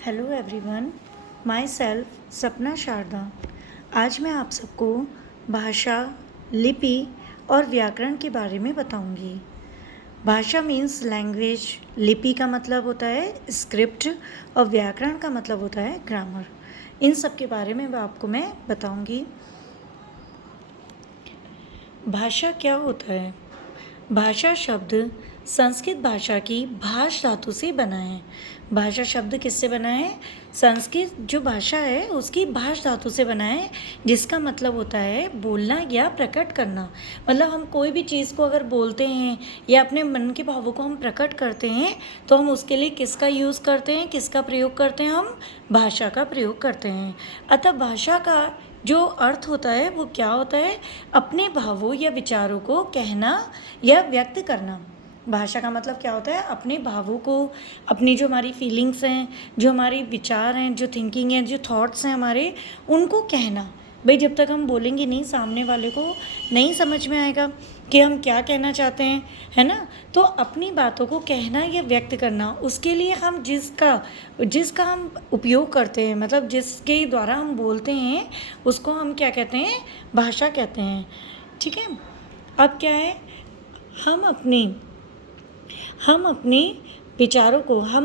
Hello everyone, my self सपना शारदा। आज मैं आप सबको भाषा, लिपि और व्याकरण के बारे में बताऊंगी। भाषा मीन्स लैंग्वेज, लिपि का मतलब होता है स्क्रिप्ट और व्याकरण का मतलब होता है ग्रामर। इन सब के बारे में आपको मैं बताऊंगी। भाषा क्या होता है? भाषा शब्द संस्कृत भाषा की भाष धातु से बना है। भाषा शब्द किससे बना है? संस्कृत जो भाषा है उसकी भाष धातु से बना है, जिसका मतलब होता है बोलना या प्रकट करना। मतलब हम कोई भी चीज़ को अगर बोलते हैं या अपने मन के भावों को हम प्रकट करते हैं तो हम उसके लिए किसका यूज़ करते हैं, किसका प्रयोग करते हैं? हम भाषा का प्रयोग करते हैं। अतः भाषा का जो अर्थ होता है वो क्या होता है? अपने भावों या विचारों को कहना या व्यक्त करना। भाषा का मतलब क्या होता है? अपने भावों को, अपनी जो हमारी फीलिंग्स हैं, जो हमारे विचार हैं, जो थिंकिंग है, जो थॉट्स हैं हमारे, उनको कहना। भाई जब तक हम बोलेंगे नहीं, सामने वाले को नहीं समझ में आएगा कि हम क्या कहना चाहते हैं, है ना? तो अपनी बातों को कहना या व्यक्त करना, उसके लिए हम जिसका हम उपयोग करते हैं, मतलब जिसके द्वारा हम बोलते हैं, उसको हम क्या कहते हैं? भाषा कहते हैं। ठीक है। अब क्या है? हम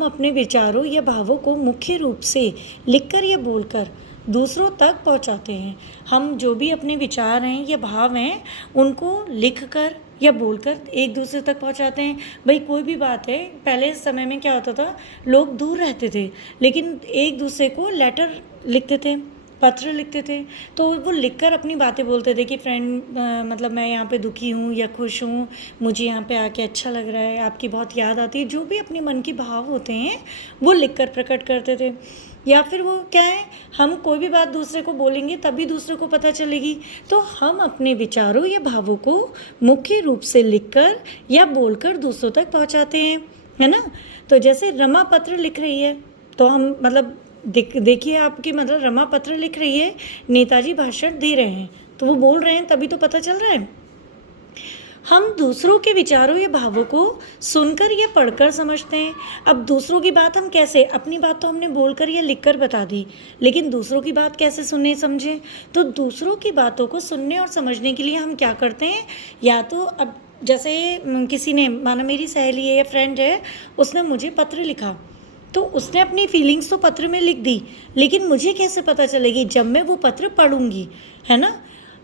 अपने विचारों या भावों को मुख्य रूप से लिखकर या बोलकर दूसरों तक पहुंचाते हैं। हम जो भी अपने विचार हैं या भाव हैं उनको लिखकर या बोलकर एक दूसरे तक पहुंचाते हैं। भाई कोई भी बात है, पहले समय में क्या होता था, लोग दूर रहते थे लेकिन एक दूसरे को लेटर लिखते थे, पत्र लिखते थे, तो वो लिखकर अपनी बातें बोलते थे कि फ्रेंड मतलब मैं यहाँ पे दुखी हूँ या खुश हूँ, मुझे यहाँ पे आके अच्छा लग रहा है, आपकी बहुत याद आती है। जो भी अपने मन के भाव होते हैं वो लिखकर प्रकट करते थे। या फिर वो क्या है, हम कोई भी बात दूसरे को बोलेंगे तभी दूसरे को पता चलेगी। तो हम अपने विचारों या भावों को मुख्य रूप से लिखकर या बोलकर दूसरों तक पहुँचाते हैं, है ना? तो जैसे रमा पत्र लिख रही है तो हम मतलब देखिए आपकी मतलब रमा पत्र लिख रही है, नेताजी भाषण दे रहे हैं तो वो बोल रहे हैं तभी तो पता चल रहा है। हम दूसरों के विचारों या भावों को सुनकर या पढ़कर समझते हैं। अब दूसरों की बात हम कैसे, अपनी बात तो हमने बोलकर या लिखकर बता दी, लेकिन दूसरों की बात कैसे सुने समझें? तो दूसरों की बातों को सुनने और समझने के लिए हम क्या करते हैं? या तो अब जैसे किसी ने, माना मेरी सहेली है या फ्रेंड है, उसने मुझे पत्र लिखा, तो उसने अपनी फीलिंग्स तो पत्र में लिख दी, लेकिन मुझे कैसे पता चलेगी? जब मैं वो पत्र पढ़ूंगी, है ना?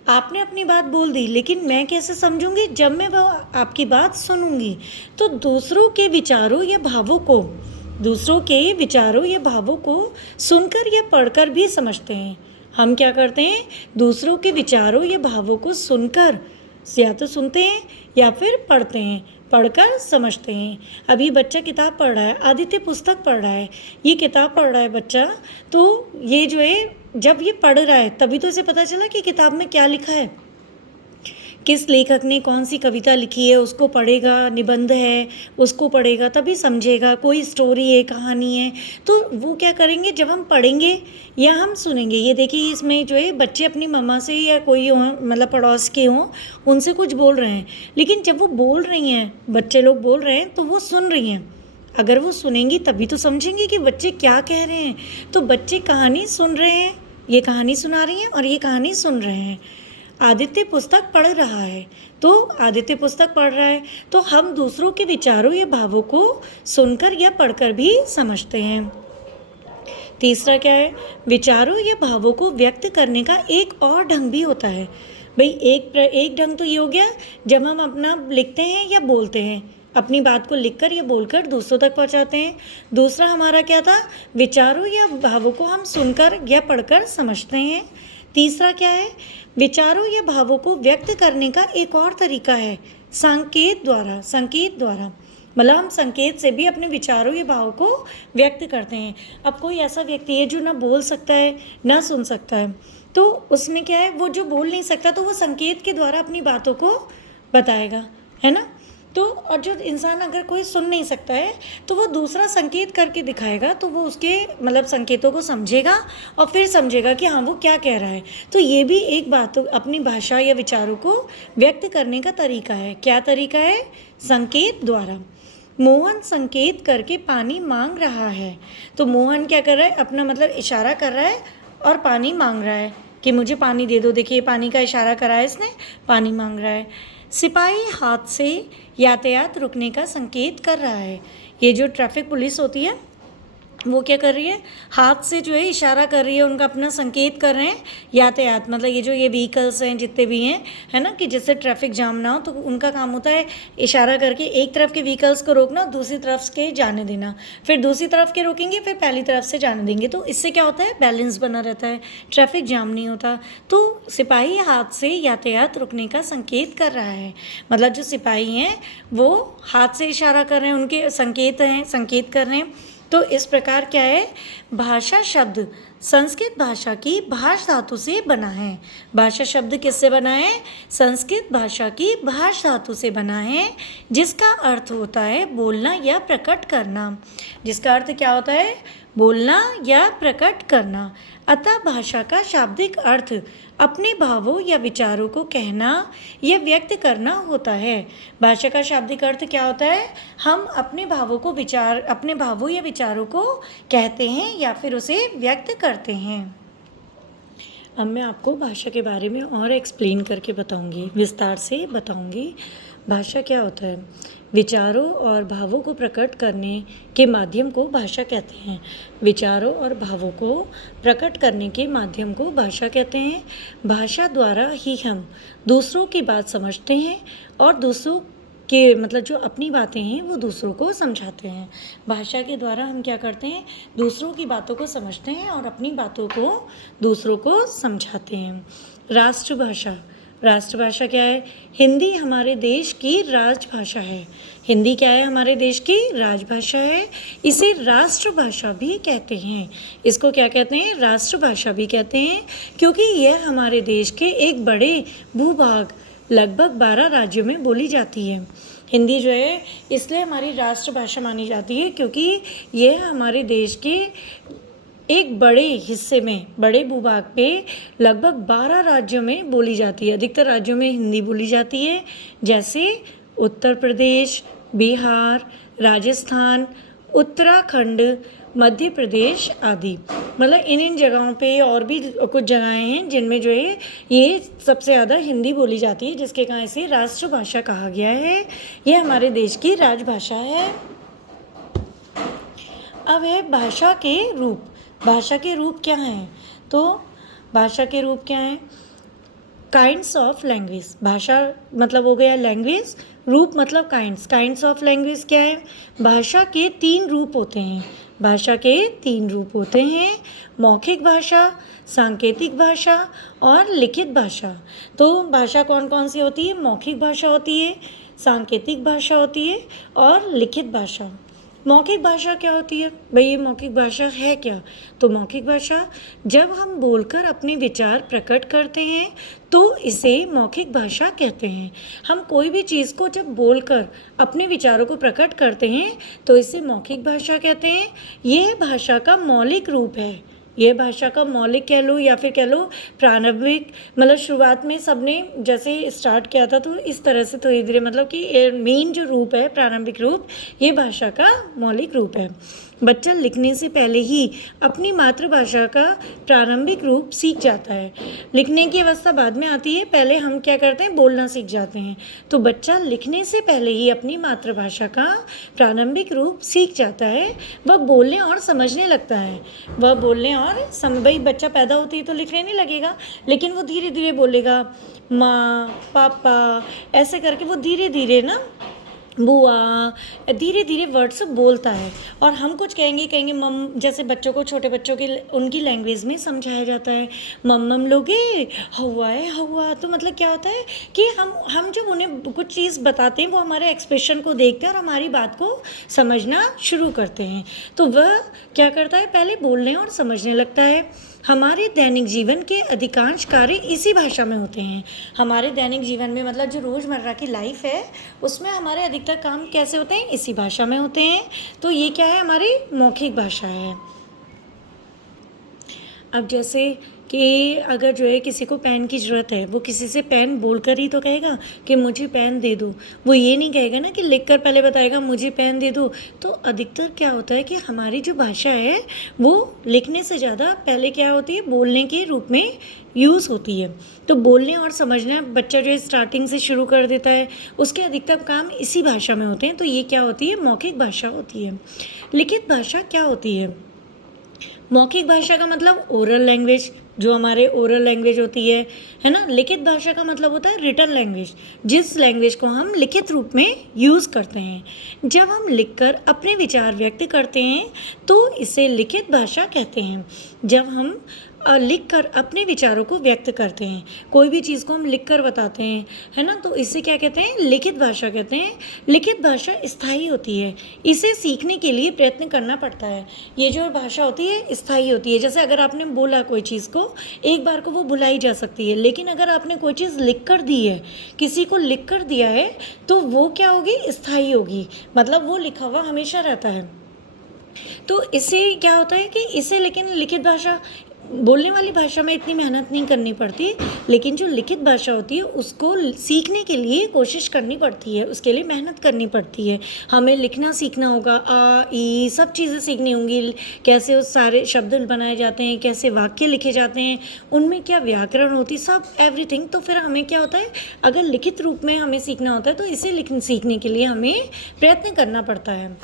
आपने अपनी बात बोल दी, लेकिन मैं कैसे समझूंगी? जब मैं वो आपकी बात सुनूंगी। तो दूसरों के विचारों या भावों को सुनकर या पढ़कर भी समझते हैं। हम क्या करते हैं? दूसरों के विचारों या भावों को सुनकर या तो सुनते हैं या फिर पढ़ते हैं, पढ़कर समझते हैं। अभी बच्चा किताब पढ़ रहा है, आदित्य पुस्तक पढ़ रहा है, ये किताब पढ़ रहा है बच्चा, तो ये जो है जब ये पढ़ रहा है तभी तो इसे पता चला कि किताब में क्या लिखा है, किस लेखक ने कौन सी कविता लिखी है, उसको पढ़ेगा, निबंध है उसको पढ़ेगा तभी समझेगा, कोई स्टोरी है, कहानी है। तो वो क्या करेंगे, जब हम पढ़ेंगे या हम सुनेंगे। ये देखिए इसमें जो है बच्चे अपनी मम्मा से या कोई हो, मतलब पड़ोस के हों, उनसे कुछ बोल रहे हैं, लेकिन जब वो बोल रही हैं, बच्चे लोग बोल रहे हैं तो वो सुन रही हैं। अगर वो सुनेंगी तभी तो समझेंगी कि बच्चे क्या कह रहे हैं। तो बच्चे कहानी सुन रहे हैं, ये कहानी सुना रही हैं और ये कहानी सुन रहे हैं। आदित्य पुस्तक पढ़ रहा है तो आदित्य पुस्तक पढ़ रहा है, तो हम दूसरों के विचारों या भावों को सुनकर या पढ़कर भी समझते हैं। तीसरा क्या है? विचारों या भावों को व्यक्त करने का एक और ढंग भी होता है। भाई एक ढंग तो ये हो गया जब हम अपना लिखते हैं या बोलते हैं, अपनी बात को लिखकर या बोलकर दूसरों तक पहुंचाते हैं। दूसरा हमारा क्या था? विचारों या भावों को हम सुनकर या पढ़कर समझते हैं। तीसरा क्या है? विचारों या भावों को व्यक्त करने का एक और तरीका है संकेत द्वारा। मतलब हम संकेत से भी अपने विचारों या भावों को व्यक्त करते हैं। अब कोई ऐसा व्यक्ति है जो ना बोल सकता है ना सुन सकता है, तो उसमें क्या है, वो जो बोल नहीं सकता तो वो संकेत के द्वारा अपनी बातों को बताएगा, है ना? तो और जो इंसान अगर कोई सुन नहीं सकता है तो वो दूसरा संकेत करके दिखाएगा, तो वो उसके मतलब संकेतों को समझेगा और फिर समझेगा कि हाँ वो क्या कह रहा है। तो ये भी एक बात अपनी भाषा या विचारों को व्यक्त करने का तरीका है। क्या तरीका है? संकेत द्वारा। मोहन संकेत करके पानी मांग रहा है। तो मोहन क्या कर रहा है, अपना मतलब इशारा कर रहा है और पानी मांग रहा है कि मुझे पानी दे दो। देखिए पानी का इशारा करा है इसने, पानी मांग रहा है। सिपाही हाथ से यातायात रुकने का संकेत कर रहा है। ये जो ट्रैफिक पुलिस होती है वो क्या कर रही है, हाथ से जो है इशारा कर रही है, उनका अपना संकेत कर रहे हैं यातायात, मतलब ये जो ये व्हीकल्स हैं जितने भी हैं, है ना, कि जिससे ट्रैफिक जाम ना हो, तो उनका काम होता है इशारा करके एक तरफ के व्हीकल्स को रोकना, दूसरी तरफ के जाने देना, फिर दूसरी तरफ के रोकेंगे, फिर पहली तरफ से जाने देंगे। तो इससे क्या होता है, बैलेंस बना रहता है, ट्रैफिक जाम नहीं होता। तो सिपाही हाथ से यातायात रुकने का संकेत कर रहा है, मतलब जो सिपाही हैं वो हाथ से इशारा कर रहे हैं, उनके संकेत हैं, संकेत कर रहे हैं। तो इस प्रकार क्या है, भाषा शब्द संस्कृत भाषा की भाष धातु से बना है। भाषा शब्द किससे बना है, संस्कृत भाषा की भाष धातु से बना है, जिसका अर्थ होता है बोलना या प्रकट करना। जिसका अर्थ क्या होता है, बोलना या प्रकट करना। अतः भाषा का शाब्दिक अर्थ अपने भावों या विचारों को कहना या व्यक्त करना होता है। भाषा का शाब्दिक अर्थ क्या होता है, हम अपने भावों या विचारों को कहते हैं या फिर उसे व्यक्त करते हैं। अब मैं आपको भाषा के बारे में और एक्सप्लेन करके बताऊंगी, विस्तार से बताऊंगी। भाषा क्या होता है, विचारों और भावों को प्रकट करने के माध्यम को भाषा कहते हैं। विचारों और भावों को प्रकट करने के माध्यम को भाषा कहते हैं। भाषा द्वारा ही हम दूसरों की बात समझते हैं और दूसरों के मतलब जो अपनी बातें हैं वो दूसरों को समझाते हैं। भाषा के द्वारा हम क्या करते हैं, दूसरों की बातों को समझते हैं और अपनी बातों को दूसरों को समझाते हैं। राष्ट्रभाषा, राष्ट्रभाषा क्या है, हिंदी हमारे देश की राजभाषा है। हिंदी क्या है, हमारे देश की राजभाषा है। इसे राष्ट्रभाषा भी कहते हैं। इसको क्या कहते हैं, राष्ट्रभाषा भी कहते हैं, क्योंकि यह हमारे देश के एक बड़े भूभाग लगभग 12 राज्यों में बोली जाती है। हिंदी जो है इसलिए हमारी राष्ट्रभाषा मानी जाती है क्योंकि यह हमारे देश के एक बड़े हिस्से में, बड़े भूभाग पे लगभग 12 राज्यों में बोली जाती है। अधिकतर राज्यों में हिंदी बोली जाती है, जैसे उत्तर प्रदेश, बिहार, राजस्थान, उत्तराखंड, मध्य प्रदेश आदि। मतलब इन जगहों पे और भी कुछ जगहें हैं जिनमें जो है ये सबसे ज़्यादा हिंदी बोली जाती है, जिसके कारण इसे राष्ट्रभाषा कहा गया है। ये हमारे देश की राजभाषा है। अब है भाषा के रूप। भाषा के रूप क्या हैं, तो भाषा के रूप क्या हैं, काइंड्स ऑफ लैंग्वेज। भाषा मतलब हो गया लैंग्वेज, रूप मतलब काइंड्स। काइंड्स ऑफ लैंग्वेज क्या है, भाषा के 3 रूप होते हैं। भाषा के 3 रूप होते हैं, मौखिक भाषा, सांकेतिक भाषा और लिखित भाषा। तो भाषा कौन कौन सी होती है, मौखिक भाषा होती है, सांकेतिक भाषा होती है और लिखित भाषा। मौखिक भाषा क्या होती है, भाई ये मौखिक भाषा है क्या, तो मौखिक भाषा जब हम बोलकर अपने विचार प्रकट करते हैं तो इसे मौखिक भाषा कहते हैं। हम कोई भी चीज़ को जब बोलकर अपने विचारों को प्रकट करते हैं तो इसे मौखिक भाषा कहते हैं। यह भाषा का मौलिक रूप है। यह भाषा का मौलिक कह लो या फिर कह लो प्रारंभिक, मतलब शुरुआत में सबने जैसे स्टार्ट किया था तो इस तरह से धीरे धीरे, मतलब कि मेन जो रूप है, प्रारंभिक रूप, ये भाषा का मौलिक रूप है। बच्चा लिखने से पहले ही अपनी मातृभाषा का प्रारंभिक रूप सीख जाता है। लिखने की अवस्था बाद में आती है, पहले हम क्या करते हैं, बोलना सीख जाते हैं। तो बच्चा लिखने से पहले ही अपनी मातृभाषा का प्रारंभिक रूप सीख जाता है। वह बोलने और समझने लगता है। वह बोलने और भाई बच्चा पैदा होते ही तो लिखने नहीं लगेगा, लेकिन वो धीरे धीरे बोलेगा, माँ, पापा, ऐसे करके वो धीरे धीरे ना, बुआ, धीरे धीरे वर्ड्स बोलता है। और हम कुछ कहेंगे मम, जैसे बच्चों को, छोटे बच्चों की उनकी लैंग्वेज में समझाया जाता है, मम लोगे, हवा है हवा। तो मतलब क्या होता है कि हम जब उन्हें कुछ चीज़ बताते हैं वो हमारे एक्सप्रेशन को देखते हैं और हमारी बात को समझना शुरू करते हैं। तो वह क्या करता है, पहले बोलने और समझने लगता है। हमारे दैनिक जीवन के अधिकांश कार्य इसी भाषा में होते हैं। हमारे दैनिक जीवन में मतलब जो रोज़मर्रा की लाइफ है उसमें हमारे अधिकतर काम कैसे होते हैं, इसी भाषा में होते हैं। तो ये क्या है, हमारी मौखिक भाषा है। अब जैसे कि अगर जो है किसी को पेन की ज़रूरत है, वो किसी से पेन बोलकर ही तो कहेगा कि मुझे पेन दे दो। वो ये नहीं कहेगा ना कि लिखकर पहले बताएगा मुझे पेन दे दो। तो अधिकतर क्या होता है कि हमारी जो भाषा है वो लिखने से ज़्यादा पहले क्या होती है, बोलने के रूप में यूज़ होती है। तो बोलने और समझना बच्चा जो है स्टार्टिंग से शुरू कर देता है, उसके अधिकतर काम इसी भाषा में होते हैं। तो ये क्या होती है, मौखिक भाषा होती है। लिखित भाषा क्या होती है? मौखिक भाषा का मतलब ओरल लैंग्वेज, जो हमारे ओरल लैंग्वेज होती है ना। लिखित भाषा का मतलब होता है रिटन लैंग्वेज, जिस लैंग्वेज को हम लिखित रूप में यूज़ करते हैं। जब हम लिखकर अपने विचार व्यक्त करते हैं तो इसे लिखित भाषा कहते हैं। जब हम लिख कर अपने विचारों को व्यक्त करते हैं, कोई भी चीज़ को हम लिख कर बताते हैं, है ना, तो इसे क्या कहते हैं, लिखित भाषा कहते हैं। लिखित भाषा स्थायी होती है, इसे सीखने के लिए प्रयत्न करना पड़ता है। ये जो भाषा होती है स्थायी होती है। जैसे अगर आपने बोला कोई चीज़ को, एक बार को वो भुलाई जा सकती है, लेकिन अगर आपने कोई चीज़ लिख कर दी है, किसी को लिख कर दिया है, तो वो क्या होगी, स्थायी होगी, मतलब वो लिखा हुआ हमेशा रहता है। तो इससे क्या होता है कि इसे, लेकिन लिखित भाषा, बोलने वाली भाषा में इतनी मेहनत नहीं करनी पड़ती, लेकिन जो लिखित भाषा होती है उसको सीखने के लिए कोशिश करनी पड़ती है, उसके लिए मेहनत करनी पड़ती है। हमें लिखना सीखना होगा, आ ई सब चीज़ें सीखनी होंगी, कैसे उस सारे शब्द बनाए जाते हैं, कैसे वाक्य लिखे जाते हैं, उनमें क्या व्याकरण होती, सब एवरीथिंग। तो फिर हमें क्या होता है, अगर लिखित रूप में हमें सीखना होता है तो इसे सीखने के लिए हमें प्रयत्न करना पड़ता है।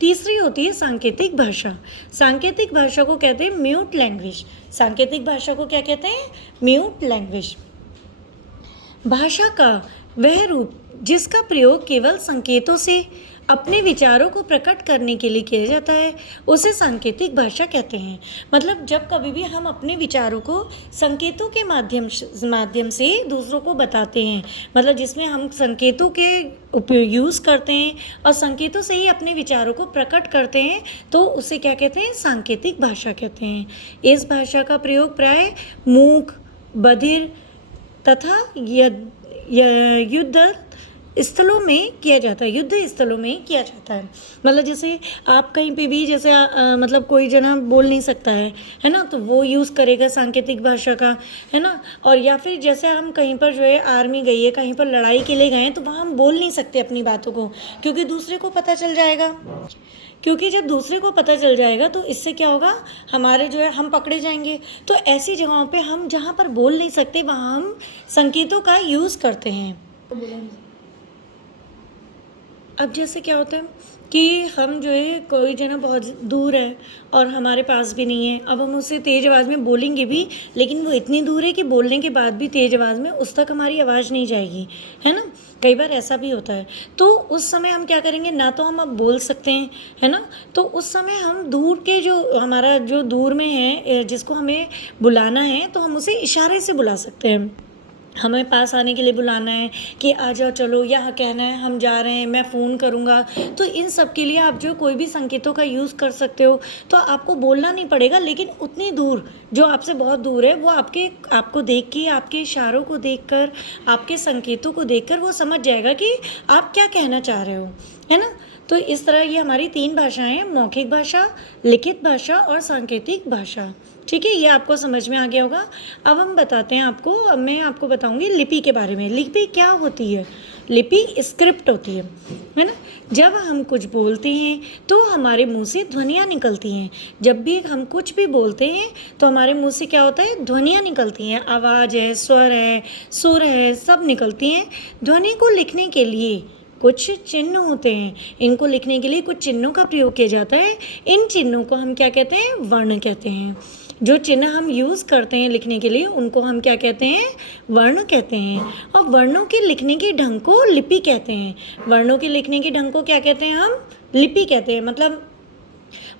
तीसरी होती है सांकेतिक भाषा। सांकेतिक भाषा को कहते हैं म्यूट लैंग्वेज। सांकेतिक भाषा को क्या कहते हैं, म्यूट लैंग्वेज। भाषा का वह रूप जिसका प्रयोग केवल संकेतों से अपने विचारों को प्रकट करने के लिए किया जाता है, उसे सांकेतिक भाषा कहते हैं। मतलब जब कभी भी हम अपने विचारों को संकेतों के माध्यम से दूसरों को बताते हैं, मतलब जिसमें हम संकेतों के उपयोग यूज़ करते हैं और संकेतों से ही अपने विचारों को प्रकट करते हैं, तो उसे क्या कहते हैं, सांकेतिक भाषा कहते हैं। इस भाषा का प्रयोग प्राय मूक, बधिर तथा युद्ध स्थलों में किया जाता है, युद्ध स्थलों में किया जाता है। मतलब जैसे आप कहीं पे भी, जैसे मतलब कोई जना बोल नहीं सकता है ना, तो वो यूज़ करेगा सांकेतिक भाषा का, है ना। और या फिर जैसे हम कहीं पर जो है आर्मी गई है, कहीं पर लड़ाई के लिए गए हैं, तो वहाँ हम बोल नहीं सकते अपनी बातों को, क्योंकि दूसरे को पता चल जाएगा। क्योंकि जब दूसरे को पता चल जाएगा तो इससे क्या होगा, हमारे जो है हम पकड़े जाएंगे। तो ऐसी जगहों पे हम जहाँ पर बोल नहीं सकते, वहाँ हम संकेतों का यूज़ करते हैं। अब जैसे क्या होता है कि हम जो है, कोई जना बहुत दूर है और हमारे पास भी नहीं है, अब हम उससे तेज़ आवाज़ में बोलेंगे भी, लेकिन वो इतनी दूर है कि बोलने के बाद भी तेज़ आवाज़ में उस तक हमारी आवाज़ नहीं जाएगी, है ना। कई बार ऐसा भी होता है। तो उस समय हम क्या करेंगे, ना तो हम अब बोल सकते हैं, है ना, तो उस समय हम दूर के, जो हमारा जो दूर में है, जिसको हमें बुलाना है, तो हम उसे इशारे से बुला सकते हैं। हमें पास आने के लिए बुलाना है कि आ जाओ, चलो, यहाँ कहना है हम जा रहे हैं, मैं फ़ोन करूँगा। तो इन सब के लिए आप जो कोई भी संकेतों का यूज़ कर सकते हो। तो आपको बोलना नहीं पड़ेगा, लेकिन उतनी दूर, जो आपसे बहुत दूर है, वो आपको देख के, आपके इशारों को देखकर, आपके संकेतों को देखकर वो समझ जाएगा कि आप क्या कहना चाह रहे हो, है ना। तो इस तरह ये हमारी 3 भाषाएं हैं, मौखिक भाषा, लिखित भाषा और सांकेतिक भाषा। ठीक है, ये आपको समझ में आ गया होगा। अब हम बताते हैं आपको, अब मैं आपको बताऊंगी लिपि के बारे में। लिपि क्या होती है? लिपि स्क्रिप्ट होती है ना। जब हम कुछ बोलते हैं तो हमारे मुंह से ध्वनियाँ निकलती हैं। जब भी हम कुछ भी बोलते हैं तो हमारे मुंह से क्या होता है, ध्वनियाँ निकलती हैं, आवाज़ है, स्वर है, सुर है, सब निकलती हैं। ध्वनि को लिखने के लिए कुछ चिन्ह होते हैं, इनको लिखने के लिए कुछ चिन्हों का प्रयोग किया जाता है। इन चिन्हों को हम क्या कहते हैं, वर्ण कहते हैं। जो चिन्ह हम यूज़ करते हैं लिखने के लिए, उनको हम क्या कहते हैं, वर्ण कहते हैं। और वर्णों के लिखने के ढंग को लिपि कहते हैं। वर्णों के लिखने के ढंग को क्या कहते हैं, हम लिपि कहते हैं। मतलब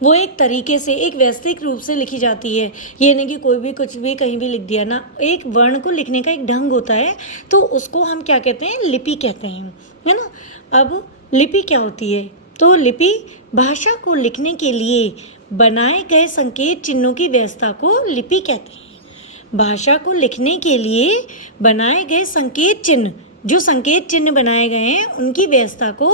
वो एक तरीके से, एक व्यवस्थित रूप से लिखी जाती है। ये नहीं कि कोई भी कुछ भी कहीं भी लिख दिया ना। एक वर्ण को लिखने का एक ढंग होता है, तो उसको हम क्या कहते हैं, लिपि कहते हैं, है ना। अब लिपि क्या होती है? तो लिपि भाषा को लिखने के लिए बनाए गए संकेत चिन्हों की व्यवस्था को लिपि कहते हैं। भाषा को लिखने के लिए बनाए गए संकेत चिन्ह, जो संकेत चिन्ह बनाए गए हैं, उनकी व्यवस्था को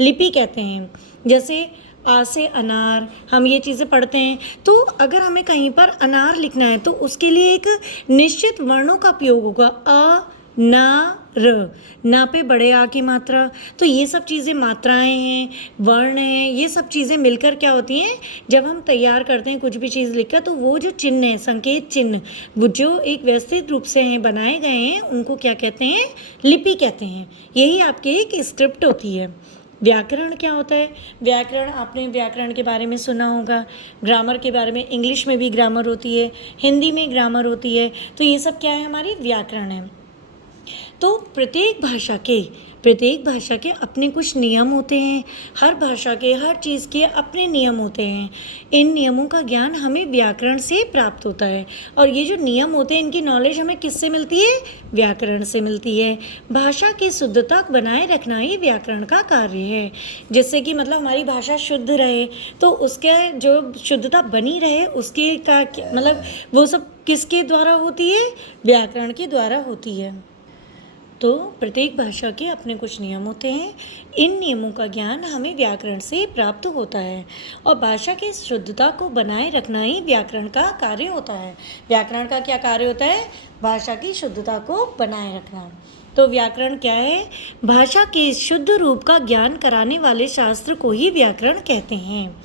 लिपि कहते हैं। जैसे आ से अनार, हम ये चीज़ें पढ़ते हैं। तो अगर हमें कहीं पर अनार लिखना है तो उसके लिए एक निश्चित वर्णों का प्रयोग होगा, अ, ना, र। ना पे बड़े आ की मात्रा। तो ये सब चीज़ें मात्राएं हैं, वर्ण हैं, ये सब चीज़ें मिलकर क्या होती हैं, जब हम तैयार करते हैं कुछ भी चीज़ लिखकर, तो वो जो चिन्ह है, संकेत चिन्ह, वो जो एक व्यवस्थित रूप से हैं बनाए गए हैं, उनको क्या कहते हैं, लिपि कहते हैं। यही आपकी एक स्क्रिप्ट होती है। व्याकरण क्या होता है? व्याकरण, आपने व्याकरण के बारे में सुना होगा, ग्रामर के बारे में, इंग्लिश में भी ग्रामर होती है, हिंदी में ग्रामर होती है। तो ये सब क्या है, हमारी व्याकरण है। तो प्रत्येक भाषा के अपने कुछ नियम होते हैं। हर भाषा के, हर चीज़ के अपने नियम होते हैं। इन नियमों का ज्ञान हमें व्याकरण से प्राप्त होता है। और ये जो नियम होते हैं, इनकी नॉलेज हमें किससे मिलती है? व्याकरण से मिलती है। भाषा की शुद्धता बनाए रखना ही व्याकरण का कार्य है। जिससे कि मतलब हमारी भाषा शुद्ध रहे, तो उसके जो शुद्धता बनी रहे, उसके का मतलब वो सब किसके द्वारा होती है? व्याकरण के द्वारा होती है। तो प्रत्येक भाषा के अपने कुछ नियम होते हैं। इन नियमों का ज्ञान हमें व्याकरण से प्राप्त होता है। और भाषा की शुद्धता को बनाए रखना ही व्याकरण का कार्य होता है। व्याकरण का क्या कार्य होता है? भाषा की शुद्धता को बनाए रखना। तो व्याकरण क्या है? भाषा के शुद्ध रूप का ज्ञान कराने वाले शास्त्र को ही व्याकरण कहते हैं।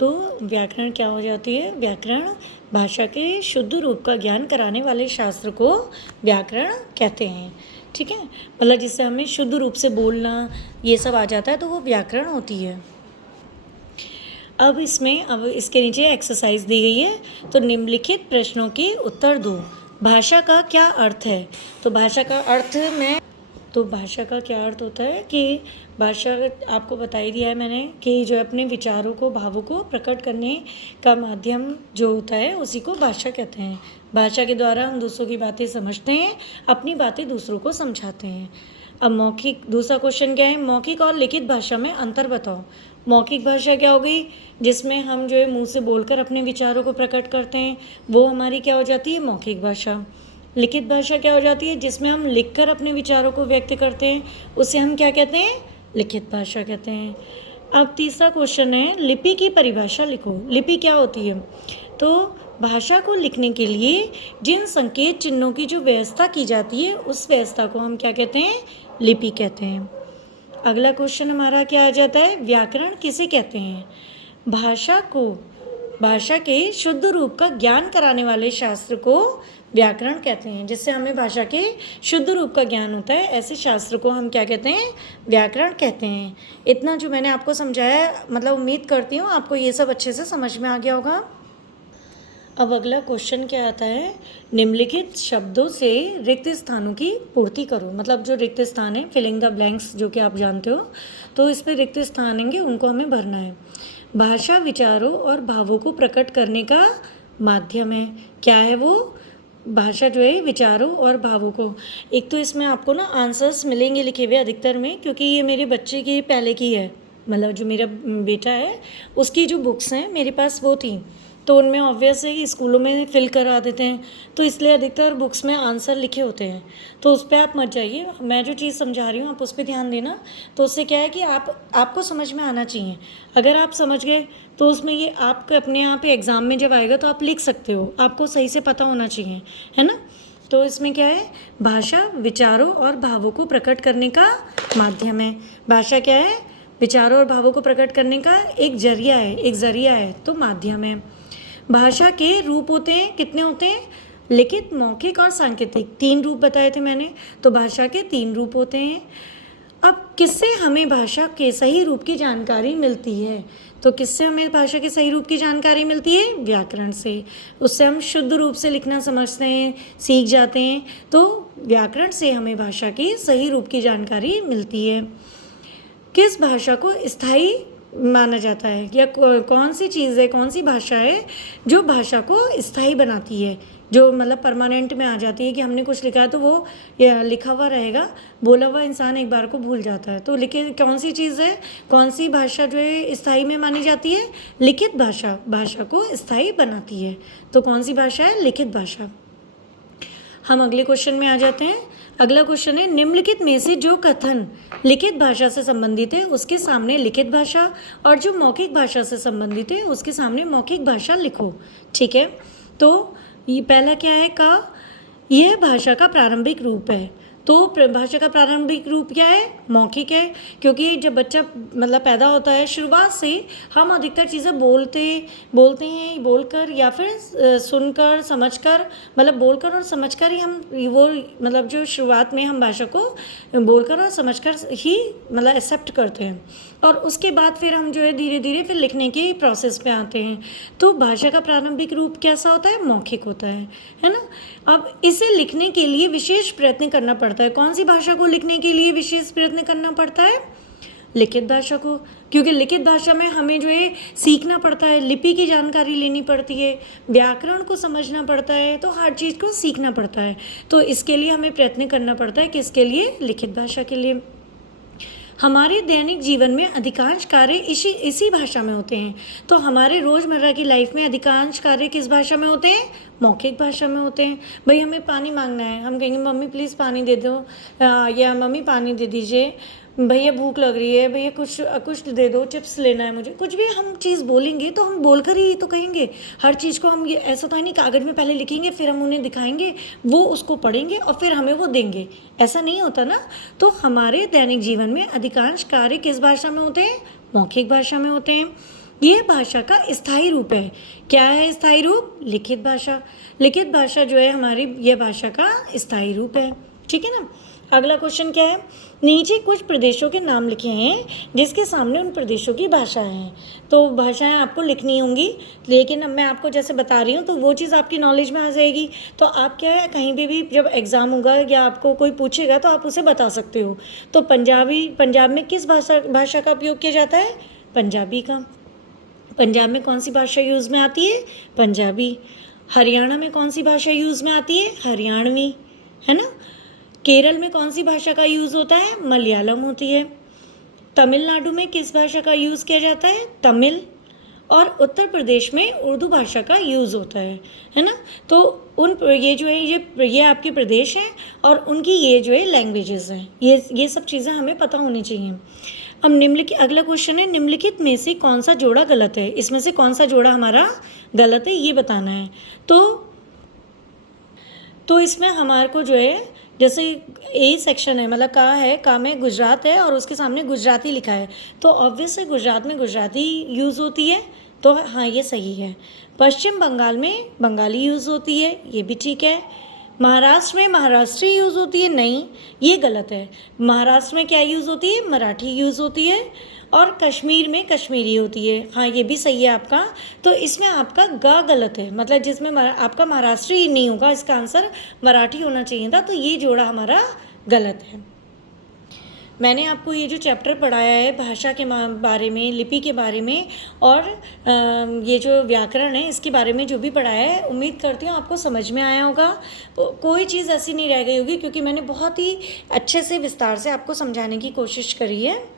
तो व्याकरण क्या हो जाती है? व्याकरण भाषा के शुद्ध रूप का ज्ञान कराने वाले शास्त्र को व्याकरण कहते हैं। ठीक है, मतलब जिससे हमें शुद्ध रूप से बोलना ये सब आ जाता है, तो वो व्याकरण होती है। अब इसके नीचे एक्सरसाइज दी गई है। तो निम्नलिखित प्रश्नों के उत्तर दो। भाषा का क्या अर्थ है? तो भाषा का क्या अर्थ होता है कि भाषा, आपको बता ही दिया है मैंने, कि जो अपने विचारों को, भावों को प्रकट करने का माध्यम जो होता है, उसी को भाषा कहते हैं। भाषा के द्वारा हम दूसरों की बातें समझते हैं, अपनी बातें दूसरों को समझाते हैं। अब मौखिक, दूसरा क्वेश्चन क्या है? मौखिक और लिखित भाषा में अंतर बताओ। मौखिक भाषा क्या हो गई? जिसमें हम जो है मुँह से बोलकर अपने विचारों को प्रकट करते हैं, वो हमारी क्या हो जाती है? मौखिक भाषा। लिखित भाषा क्या हो जाती है? जिसमें हम लिखकर अपने विचारों को व्यक्त करते हैं, उसे हम क्या कहते हैं? लिखित भाषा कहते हैं। अब तीसरा क्वेश्चन है, लिपि की परिभाषा लिखो। लिपि क्या होती है? तो भाषा को लिखने के लिए जिन संकेत चिन्हों की जो व्यवस्था की जाती है, उस व्यवस्था को हम क्या कहते हैं? लिपि कहते हैं। अगला क्वेश्चन हमारा क्या आ जाता है? व्याकरण किसे कहते हैं? भाषा के शुद्ध रूप का ज्ञान कराने वाले शास्त्र को व्याकरण कहते हैं। जिससे हमें भाषा के शुद्ध रूप का ज्ञान होता है, ऐसे शास्त्र को हम क्या कहते हैं? व्याकरण कहते हैं। इतना जो मैंने आपको समझाया, मतलब उम्मीद करती हूँ आपको ये सब अच्छे से समझ में आ गया होगा। अब अगला क्वेश्चन क्या आता है? निम्नलिखित शब्दों से रिक्त स्थानों की पूर्ति करो। मतलब जो रिक्त स्थान है, फिलिंग द ब्लैंक्स, जो कि आप जानते हो, तो इसमें रिक्त स्थान होंगे, उनको हमें भरना है। भाषा विचारों और भावों को प्रकट करने का माध्यम है। क्या है वो? भाषा जो है विचारों और भावों को, एक तो इसमें आपको ना आंसर्स मिलेंगे लिखे हुए अधिकतर में, क्योंकि ये मेरे बच्चे की पहले की है, मतलब जो मेरा बेटा है उसकी जो बुक्स हैं मेरे पास वो थी, तो उनमें ऑब्वियस है कि स्कूलों में फिल करा देते हैं, तो इसलिए अधिकतर बुक्स में आंसर लिखे होते हैं। तो उस पर आप मत जाइए, मैं जो चीज़ समझा रही हूँ आप उस पर ध्यान देना। तो उससे क्या है कि आपको समझ में आना चाहिए। अगर आप समझ गए तो उसमें ये आपके अपने आप एग्ज़ाम में जब आएगा तो आप लिख सकते हो, आपको सही से पता होना चाहिए, है ना। तो इसमें क्या है? भाषा विचारों और भावों को प्रकट करने का माध्यम है। भाषा क्या है? विचारों और भावों को प्रकट करने का एक जरिया है, तो माध्यम है। भाषा के रूप होते हैं, कितने होते हैं? लिखित, मौखिक और सांकेतिक, 3 रूप बताए थे मैंने। तो भाषा के 3 रूप होते हैं। अब किससे हमें भाषा के सही रूप की जानकारी मिलती है? तो किससे हमें भाषा के सही रूप की जानकारी मिलती है? व्याकरण से। उससे हम शुद्ध रूप से लिखना समझते हैं, सीख जाते हैं। तो व्याकरण से हमें भाषा की सही रूप की जानकारी मिलती है। किस भाषा को स्थायी माना जाता है, या कौन सी चीज़ है, कौन सी भाषा है जो भाषा को स्थायी बनाती है, जो मतलब परमानेंट में आ जाती है कि हमने कुछ लिखा है तो वो लिखा हुआ रहेगा, बोला हुआ इंसान एक बार को भूल जाता है। तो कौन सी चीज़ है, कौन सी भाषा जो है स्थायी में मानी जाती है? लिखित भाषा को स्थायी बनाती है। तो कौन सी भाषा है? लिखित भाषा। हम अगले क्वेश्चन में आ जाते हैं। अगला क्वेश्चन है, निम्नलिखित में से जो कथन लिखित भाषा से संबंधित है उसके सामने लिखित भाषा और जो मौखिक भाषा से संबंधित है उसके सामने मौखिक भाषा लिखो। ठीक है, तो ये पहला क्या है का, यह भाषा का प्रारंभिक रूप है। तो भाषा का प्रारंभिक रूप क्या है? मौखिक है, क्योंकि जब बच्चा मतलब पैदा होता है शुरुआत से हम अधिकतर चीज़ें बोलते हैं बोलकर या फिर सुनकर समझकर, मतलब बोलकर और समझकर ही हम वो मतलब जो शुरुआत में हम भाषा को बोलकर और समझकर ही मतलब एक्सेप्ट करते हैं, और उसके बाद फिर हम जो है धीरे धीरे फिर लिखने के प्रोसेस पे आते हैं। तो भाषा का प्रारंभिक रूप कैसा होता है? मौखिक होता है ना। अब इसे लिखने के लिए विशेष प्रयत्न करना पड़ता है। कौन सी भाषा को लिखने के लिए विशेष प्रयत्न करना पड़ता है? लिखित भाषा को, क्योंकि लिखित भाषा में हमें जो है सीखना पड़ता है, लिपि की जानकारी लेनी पड़ती है, व्याकरण को समझना पड़ता है, तो हर चीज़ को सीखना पड़ता है। तो इसके लिए हमें प्रयत्न करना पड़ता है, किसके लिए? लिखित भाषा के लिए। हमारे दैनिक जीवन में अधिकांश कार्य इसी भाषा में होते हैं। तो हमारे रोज़मर्रा की लाइफ में अधिकांश कार्य किस भाषा में होते हैं? मौखिक भाषा में होते हैं। भाई हमें पानी मांगना है, हम कहेंगे मम्मी प्लीज़ पानी दे दो, या मम्मी पानी दे दीजिए, भैया भूख लग रही है, भैया कुछ दे दो, चिप्स लेना है मुझे। कुछ भी हम चीज़ बोलेंगे तो हम बोलकर ही तो कहेंगे। हर चीज़ को हम ये ऐसा तो है नहीं कागज़ में पहले लिखेंगे फिर हम उन्हें दिखाएंगे, वो उसको पढ़ेंगे और फिर हमें वो देंगे, ऐसा नहीं होता ना। तो हमारे दैनिक जीवन में अधिकांश कार्य किस भाषा में होते हैं? मौखिक भाषा में होते हैं। ये भाषा का स्थायी रूप है। क्या है स्थायी रूप? लिखित भाषा। लिखित भाषा जो है हमारी, यह भाषा का स्थायी रूप है। ठीक है ना। अगला क्वेश्चन क्या है? नीचे कुछ प्रदेशों के नाम लिखे हैं जिसके सामने उन प्रदेशों की भाषा है। तो भाषाएं आपको लिखनी होंगी, लेकिन अब मैं आपको जैसे बता रही हूँ तो वो चीज़ आपकी नॉलेज में आ जाएगी। तो आप क्या है, कहीं पे भी जब एग्ज़ाम होगा या आपको कोई पूछेगा तो आप उसे बता सकते हो। तो पंजाब में किस भाषा का उपयोग किया जाता है? पंजाबी का। पंजाब में कौन सी भाषा यूज़ में आती है? पंजाबी। हरियाणा में कौन सी भाषा यूज़ में आती है? हरियाणवी, है ना। केरल में कौन सी भाषा का यूज़ होता है? मलयालम होती है। तमिलनाडु में किस भाषा का यूज़ किया जाता है? तमिल। और उत्तर प्रदेश में उर्दू भाषा का यूज़ होता है ना। तो ये जो है ये आपके प्रदेश हैं और उनकी ये जो है लैंग्वेजेस हैं। ये सब चीज़ें हमें पता होनी चाहिए। अब निम्नलिखित, अगला क्वेश्चन है, निम्नलिखित में से कौन सा जोड़ा गलत है? इसमें से कौन सा जोड़ा हमारा गलत है ये बताना है। तो इसमें हमारे को जो है, जैसे ए सेक्शन है, मतलब का में गुजरात है और उसके सामने गुजराती लिखा है, तो ऑब्वियस है गुजरात में गुजराती यूज़ होती है, तो हाँ ये सही है। पश्चिम बंगाल में बंगाली यूज़ होती है, ये भी ठीक है। महाराष्ट्र में महाराष्ट्री यूज़ होती है, नहीं ये गलत है। महाराष्ट्र में क्या यूज़ होती है? मराठी यूज़ होती है। और कश्मीर में कश्मीरी होती है, हाँ ये भी सही है आपका। तो इसमें आपका ग गलत है, मतलब जिसमें आपका महाराष्ट्री नहीं होगा, इसका आंसर मराठी होना चाहिए था, तो ये जोड़ा हमारा गलत है। मैंने आपको ये जो चैप्टर पढ़ाया है भाषा के बारे में, लिपि के बारे में और ये जो व्याकरण है इसके बारे में जो भी पढ़ाया है, उम्मीद करती हूँ आपको समझ में आया होगा। कोई चीज़ ऐसी नहीं रह गई होगी, क्योंकि मैंने बहुत ही अच्छे से विस्तार से आपको समझाने की कोशिश करी है।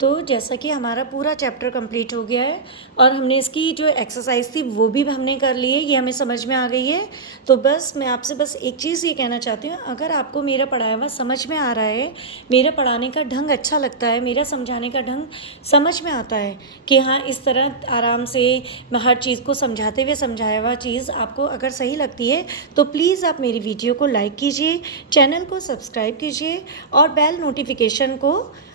तो जैसा कि हमारा पूरा चैप्टर कंप्लीट हो गया है और हमने इसकी जो एक्सरसाइज थी वो भी हमने कर ली है, ये हमें समझ में आ गई है। तो बस मैं आपसे बस एक चीज़ ये कहना चाहती हूँ, अगर आपको मेरा पढ़ाया हुआ समझ में आ रहा है, मेरा पढ़ाने का ढंग अच्छा लगता है, मेरा समझाने का ढंग समझ में आता है कि हाँ इस तरह आराम से मैं हर चीज़ को समझाते हुए समझाया हुआ चीज़ आपको अगर सही लगती है, तो प्लीज़ आप मेरी वीडियो को लाइक कीजिए, चैनल को सब्सक्राइब कीजिए और बेल नोटिफिकेशन को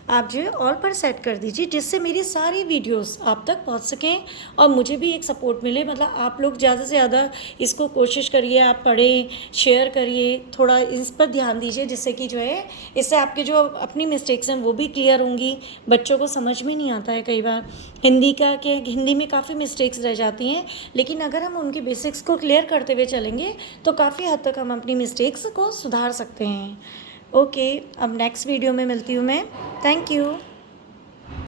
आप जो है ऑल पर सेट कर दीजिए, जिससे मेरी सारी वीडियोस आप तक पहुंच सकें और मुझे भी एक सपोर्ट मिले। मतलब आप लोग ज़्यादा से ज़्यादा इसको कोशिश करिए, आप पढ़ें, शेयर करिए, थोड़ा इस पर ध्यान दीजिए, जिससे कि जो है इससे आपके जो अपनी मिस्टेक्स हैं वो भी क्लियर होंगी। बच्चों को समझ में नहीं आता है कई बार हिंदी में काफ़ी मिस्टेक्स रह जाती हैं, लेकिन अगर हम उनके बेसिक्स को क्लियर करते हुए चलेंगे तो काफ़ी हद तक हम अपनी मिस्टेक्स को सुधार सकते हैं। ओके, अब नेक्स्ट वीडियो में मिलती हूँ मैं। Thank you.